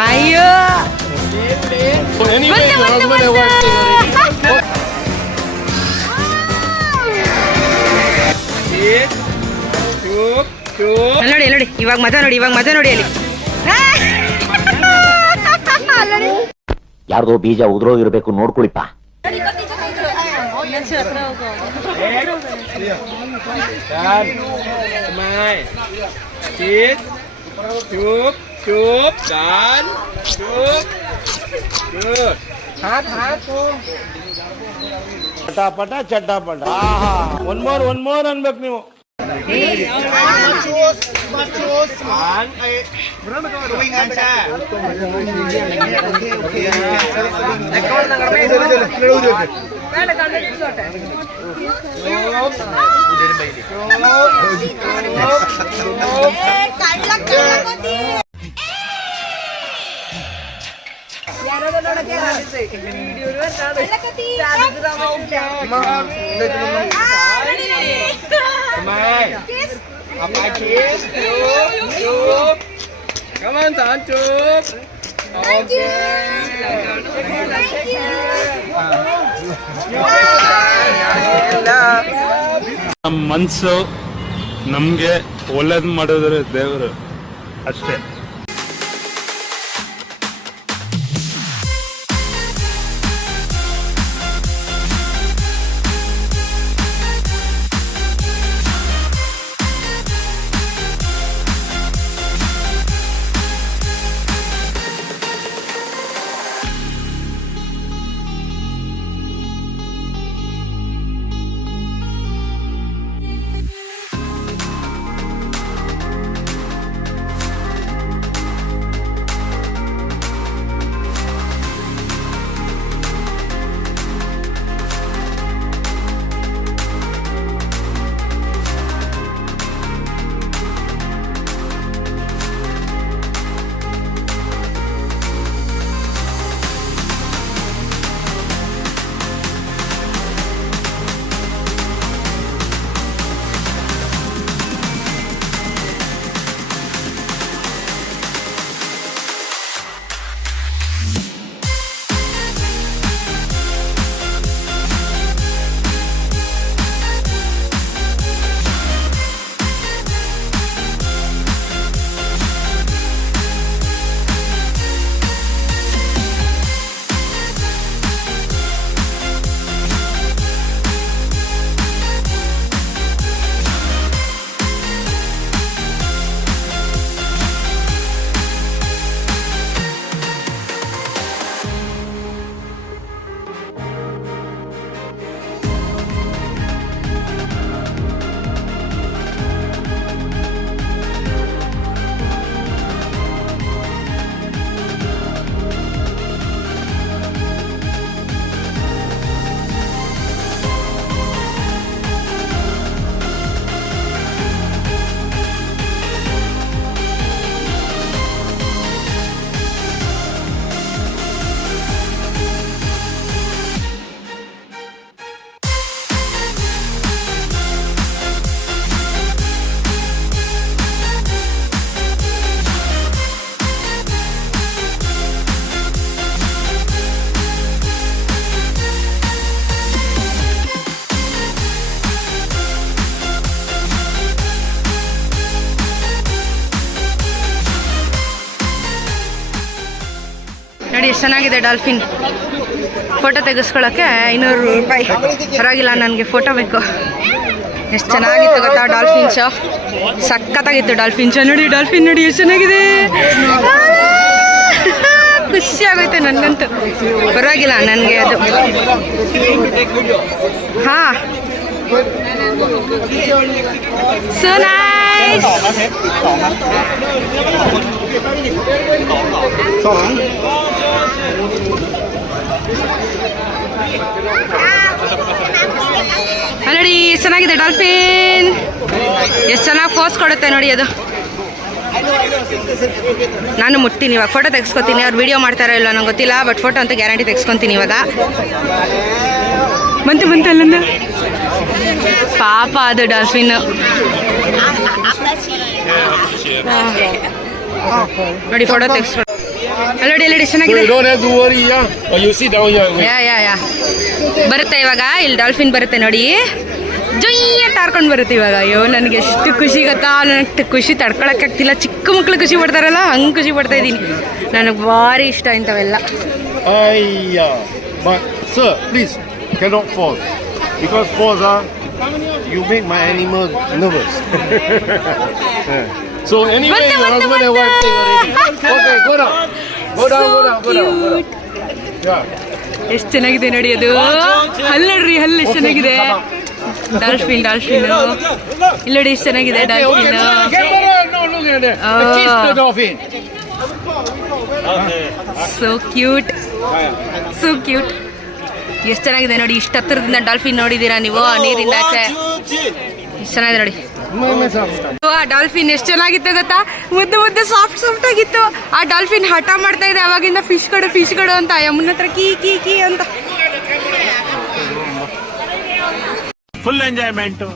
ಅಯ್ಯೋ ನೋಡಿ ನೋಡಿ, ಇವಾಗ ಮಜಾ ನೋಡಿ, ಇವಾಗ ಮಜಾ ನೋಡಿ ಅಲ್ಲಿ. ಯಾರ್ದೋ ಬೀಜ ಉದುರೋಗಿರ್ಬೇಕು, ನೋಡ್ಕೊಳಿಪ್ಪ. ಚಟಾಪಟ ಚಟಾಪಟ. ಒನ್ ಮೋರ್ ಅನ್ಬೇಕು ನೀವು. Come on, Tan Chup. Okay. ನಮ್ಮ ಮನಸ್ಸು ನಮಗೆ ಒಳ್ಳೇದು ಮಾಡಿದ್ರೆ ದೇವರು ಅಷ್ಟೇ. ನೋಡಿ ಎಷ್ಟು ಚೆನ್ನಾಗಿದೆ ಡಾಲ್ಫಿನ್. ಫೋಟೋ ತೆಗೆಸ್ಕೊಳ್ಳೋಕ್ಕೆ 500 ರೂಪಾಯಿ. ಪರವಾಗಿಲ್ಲ, ನನಗೆ ಫೋಟೋ ಬೇಕು. ಎಷ್ಟು ಚೆನ್ನಾಗಿತ್ತು ಗೊತ್ತಾ ಡಾಲ್ಫಿನ್ ಶೋ. ಸಖತ್ತಾಗಿತ್ತು ಡಾಲ್ಫಿನ್ ಶೋ. ನೋಡಿ ಡಾಲ್ಫಿನ್ ನೋಡಿ ಎಷ್ಟು ಚೆನ್ನಾಗಿದೆ. ಖುಷಿ ಆಗೋಯ್ತು ನನಗಂತೂ. ಪರವಾಗಿಲ್ಲ ನನಗೆ ಅದು. ಹಾಂ, ಸೊ ನೈಸ್. ನೋಡಿ ಎಷ್ಟು ಚೆನ್ನಾಗಿದೆ ಡಾಲ್ಫಿನ್. ಎಷ್ಟು ಚೆನ್ನಾಗಿ ಫೋಸ್ ಕೊಡುತ್ತೆ ನೋಡಿ ಅದು. ನಾನು ಮುಟ್ತೀನಿ ಇವಾಗ, ಫೋಟೋ ತೆಗೆಸ್ಕೊತೀನಿ. ಅವ್ರು ವೀಡಿಯೋ ಮಾಡ್ತಾರೋ ಇಲ್ಲ ನಂಗೆ ಗೊತ್ತಿಲ್ಲ, ಬಟ್ ಫೋಟೋ ಅಂತ ಗ್ಯಾರಂಟಿ ತೆಗೆಸ್ಕೊತೀನಿ ಇವಾಗ. ಬಂತು ಅಲ್ಲಿಂದ ಪಾಪ ಅದು ಡಾಲ್ಫಿನ್. ನೋಡಿ ಫೋಟೋ ತೆಗೆಸ್ಕೊ. ಅಲ್ಲೋಡಿ ಅಲ್ಲೋಡಿ So ಚೆನ್ನಾಗಿದೆ. you don't have to worry, yeah. Oh, you sit down here. Wait. ಯಾ ಬರುತ್ತೆ ಇವಾಗ ಇಲ್ಲಿ ಡಾಲ್ಫಿನ್ ಬರುತ್ತೆ ನೋಡಿ, ಜೊಯ್ಯ ಟಾರ್ಕೊಂಡು ಬರುತ್ತೆ ಇವಾಗ. ಅಯ್ಯೋ ನನಗೆ ಎಷ್ಟು ಖುಷಿ ಗೊತ್ತಾ, ನನಗೆ ಖುಷಿ ತಡ್ಕೊಳಕ್ಕಾಗ್ತಿಲ್ಲ. ಚಿಕ್ಕ ಮಕ್ಳು ಖುಷಿ ಪಡ್ತಾರಲ್ಲ ಹಂಗೆ ಖುಷಿ ಪಡ್ತಾ ಇದ್ದೀನಿ. ನನಗೆ ಭಾರಿ ಇಷ್ಟ ಇಂಥವೆಲ್ಲ. But sir, please, cannot fall. Because falls, you make my animal nervous. Yeah. So anyway, Banda, your banda, husband and wife take already. Okay, go down. Go down, go down, go down, go down. Yeah. ಎಷ್ಟು ಚೆನ್ನಾಗಿದೆ ನೋಡಿ ಅದು. ಹಲ್ಲು ನೋಡ್ರಿ, ಹಲ್ಲು ಎಷ್ಟು ಚೆನ್ನಾಗಿದೆ. Dolphin dolphin ಇಲ್ಲಿ ನೋಡಿ ಎಷ್ಟು ಚೆನ್ನಾಗಿದೆ dolphin. No, look at that. Kiss the dolphin. So cute, so cute. ಎಷ್ಟು ಚೆನ್ನಾಗಿದೆ ನೋಡಿ. ಇಷ್ಟು ಹತ್ತಿರದಿಂದ ಡಾಲ್ಫಿನ್ ನೋಡಿದ್ದೀರಾ ನೀವು ನೀರಿಂದ ಆಚೆ? ಎಷ್ಟು ಚೆನ್ನಾಗಿದೆ ನೋಡಿ. ಆ ಡಾಲ್ಫಿನ್ ಎಷ್ಟು ಚೆನ್ನಾಗಿತ್ತು ಗೊತ್ತಾ, ಮುದ್ದು ಮುದ್ದು ಸಾಫ್ಟ್ ಸಾಫ್ಟ್ ಆಗಿತ್ತು. ಆ ಡಾಲ್ಫಿನ್ ಹಠ ಮಾಡ್ತಾ ಇದೆ ಅವಾಗಿಂದ, ಫಿಶ್ ಕೊಡು ಅಂತ ಯಮುನ ಹತ್ರ ಕೀ ಕೀ ಕೀ ಅಂತ. Full enjoyment.